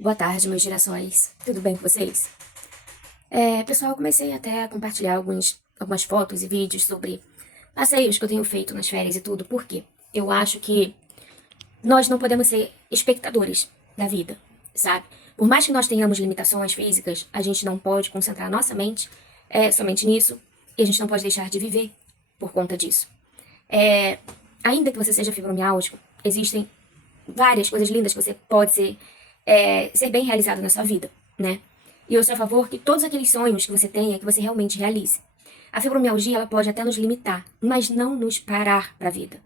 Boa tarde, meus girassóis. Tudo bem com vocês? Pessoal, eu comecei até a compartilhar algumas fotos e vídeos sobre passeios que eu tenho feito nas férias e tudo, porque eu acho que nós não podemos ser espectadores da vida, sabe? Por mais que nós tenhamos limitações físicas, a gente não pode concentrar nossa mente somente nisso e a gente não pode deixar de viver por conta disso. É, Ainda que você seja fibromialgico, existem várias coisas lindas que você pode ser bem realizado na sua vida, né? E eu sou a favor que todos aqueles sonhos que você tenha, que você realmente realize. A fibromialgia, ela pode até nos limitar, mas não nos parar para a vida.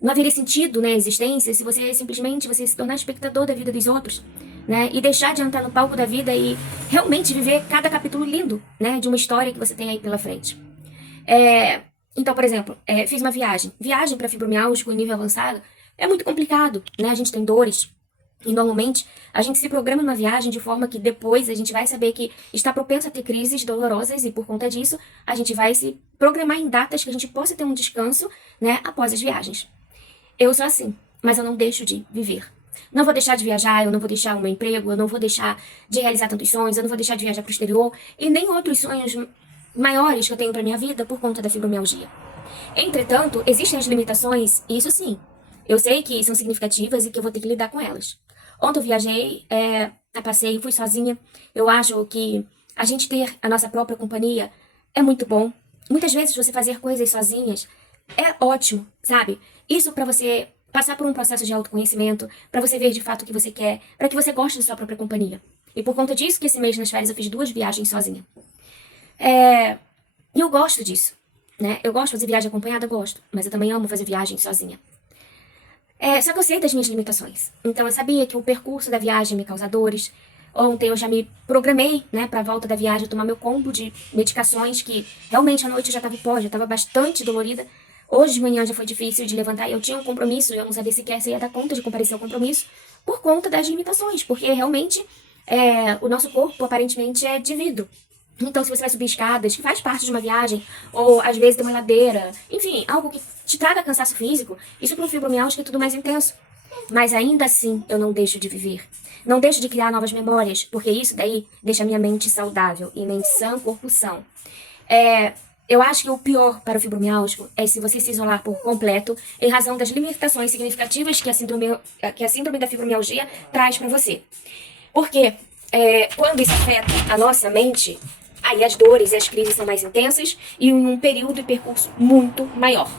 Não haveria sentido, né, a existência se você simplesmente se tornar espectador da vida dos outros, né? E deixar de entrar no palco da vida e realmente viver cada capítulo lindo, né, de uma história que você tem aí pela frente. Então, por exemplo, fiz uma viagem. Viagem para fibromialgia em nível avançado é muito complicado, né? A gente tem dores. E normalmente a gente se programa numa viagem de forma que depois a gente vai saber que está propenso a ter crises dolorosas e por conta disso a gente vai se programar em datas que a gente possa ter um descanso, né, após as viagens. Eu sou assim, mas eu não deixo de viver. Não vou deixar de viajar, eu não vou deixar o meu emprego, eu não vou deixar de realizar tantos sonhos, eu não vou deixar de viajar para o exterior e nem outros sonhos maiores que eu tenho para minha vida por conta da fibromialgia. Entretanto, existem as limitações, isso sim. Eu sei que são significativas e que eu vou ter que lidar com elas. Ontem eu viajei, a passeio, fui sozinha. Eu acho que a gente ter a nossa própria companhia é muito bom. Muitas vezes você fazer coisas sozinhas é ótimo, sabe? Isso para você passar por um processo de autoconhecimento, para você ver de fato o que você quer, para que você goste da sua própria companhia. E por conta disso que esse mês nas férias eu fiz 2 viagens sozinha. E eu gosto disso, né? Eu gosto de fazer viagem acompanhada, eu gosto. Mas eu também amo fazer viagem sozinha. Só que eu sei das minhas limitações. Então eu sabia que o percurso da viagem me causa dores. Ontem eu já me programei, né, pra volta da viagem, tomar meu combo de medicações, que realmente à noite eu já tava já tava bastante dolorida. Hoje de manhã já foi difícil de levantar e eu tinha um compromisso, eu não sabia sequer se ia dar conta de comparecer ao compromisso, por conta das limitações, porque realmente o nosso corpo aparentemente é de vidro. Então, se você vai subir escadas, que faz parte de uma viagem, ou às vezes tem uma ladeira, enfim, algo que te traga cansaço físico, isso para um fibromialgia é tudo mais intenso. Mas ainda assim, eu não deixo de viver. Não deixo de criar novas memórias, porque isso daí deixa a minha mente saudável. E mente sã, corpo são. Eu acho que o pior para o fibromialgico é se você se isolar por completo em razão das limitações significativas que a síndrome da fibromialgia traz para você. Porque quando isso afeta a nossa mente, aí as dores e as crises são mais intensas e em um período e percurso muito maior.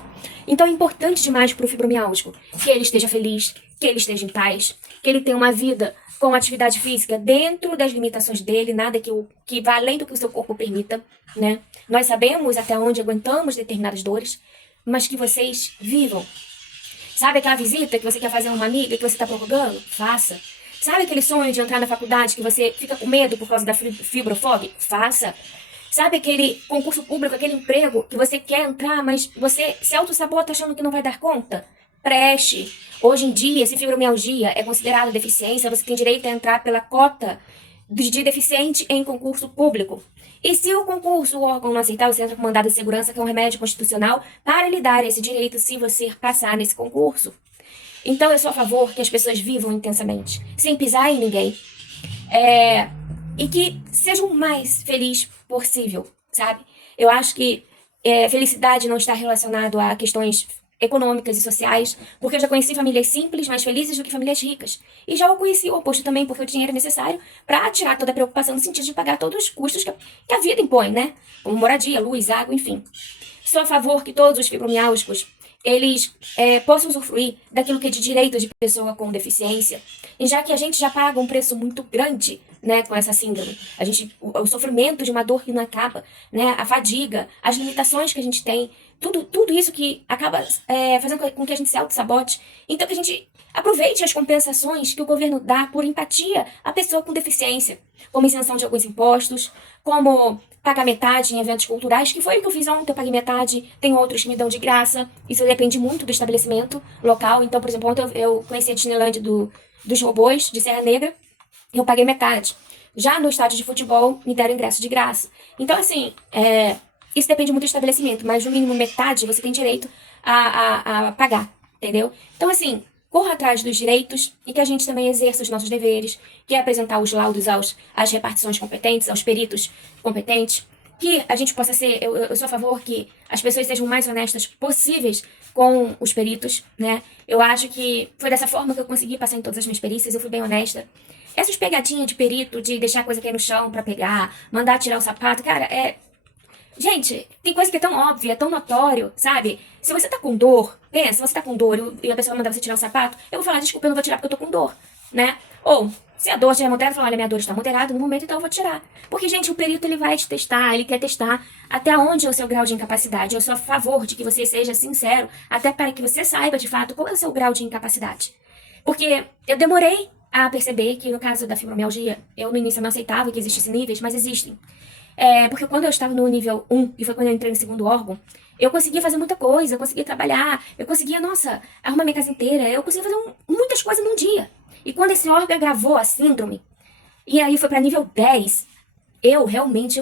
Então é importante demais para o fibromialgico que ele esteja feliz, que ele esteja em paz, que ele tenha uma vida com atividade física dentro das limitações dele, nada que vá além do que o seu corpo permita, né? Nós sabemos até onde aguentamos determinadas dores, mas que vocês vivam. Sabe aquela visita que você quer fazer a uma amiga que você está prorrogando? Faça. Sabe aquele sonho de entrar na faculdade que você fica com medo por causa da fibrofobia? Faça. Sabe aquele concurso público, aquele emprego que você quer entrar, mas você se auto-sabota achando que não vai dar conta? Preste. Hoje em dia, se fibromialgia é considerada deficiência, você tem direito a entrar pela cota de deficiente em concurso público. E se o concurso, o órgão não aceitar, você entra com mandado de segurança, que é um remédio constitucional, para lhe dar esse direito se você passar nesse concurso. Então eu sou a favor que as pessoas vivam intensamente, sem pisar em ninguém. E que sejam o mais feliz possível, sabe? Eu acho que felicidade não está relacionado a questões econômicas e sociais, porque eu já conheci famílias simples, mais felizes do que famílias ricas. E já eu conheci o oposto também, porque o dinheiro é necessário para tirar toda a preocupação no sentido de pagar todos os custos que a vida impõe, né? Como moradia, luz, água, enfim. Sou a favor que todos os fibromialgicos eles possam usufruir daquilo que é de direito de pessoa com deficiência. E já que a gente já paga um preço muito grande, né, com essa síndrome, o sofrimento de uma dor que não acaba, né, a fadiga, as limitações que a gente tem, tudo isso que acaba fazendo com que a gente se auto-sabote. Então que a gente aproveite as compensações que o governo dá por empatia à pessoa com deficiência, como isenção de alguns impostos, como pagar metade em eventos culturais, que foi o que eu fiz ontem, eu paguei metade, tem outros que me dão de graça, isso depende muito do estabelecimento local. Então, por exemplo, ontem eu conheci a Disneyland dos robôs, de Serra Negra, e eu paguei metade. Já no estádio de futebol, me deram ingresso de graça. Então, assim, isso depende muito do estabelecimento, mas no mínimo metade você tem direito a pagar, entendeu? Então, assim, corra atrás dos direitos e que a gente também exerça os nossos deveres, que é apresentar os laudos às repartições competentes, aos peritos competentes, que a gente possa ser, eu sou a favor que as pessoas sejam o mais honestas possíveis com os peritos, né? Eu acho que foi dessa forma que eu consegui passar em todas as minhas perícias, eu fui bem honesta. Essas pegadinhas de perito, de deixar a coisa cair no chão pra pegar, mandar tirar o sapato, cara, Gente, tem coisa que é tão óbvia, é tão notório, sabe? Se você tá com dor, pensa, se você tá com dor e a pessoa manda você tirar o sapato, eu vou falar, desculpa, eu não vou tirar porque eu tô com dor, né? Ou, se a dor estiver moderada, eu falo, olha, minha dor está moderada no momento, então eu vou tirar. Porque, gente, o perito, ele vai te testar, ele quer testar até onde é o seu grau de incapacidade. Eu sou a favor de que você seja sincero, até para que você saiba, de fato, qual é o seu grau de incapacidade. Porque eu demorei a perceber que, no caso da fibromialgia, eu no início não aceitava que existissem níveis, mas existem. Porque quando eu estava no nível 1, e foi quando eu entrei no segundo órgão, eu conseguia fazer muita coisa, eu conseguia trabalhar, eu conseguia, nossa, arrumar minha casa inteira, eu conseguia fazer muitas coisas num dia. E quando esse órgão agravou a síndrome, e aí foi para nível 10, eu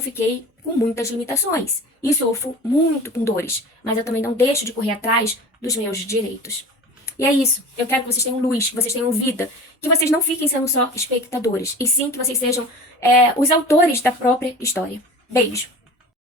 fiquei com muitas limitações. E sofro muito com dores, mas eu também não deixo de correr atrás dos meus direitos. E é isso, eu quero que vocês tenham luz, que vocês tenham vida, que vocês não fiquem sendo só espectadores, e sim que vocês sejam os autores da própria história. Beijo!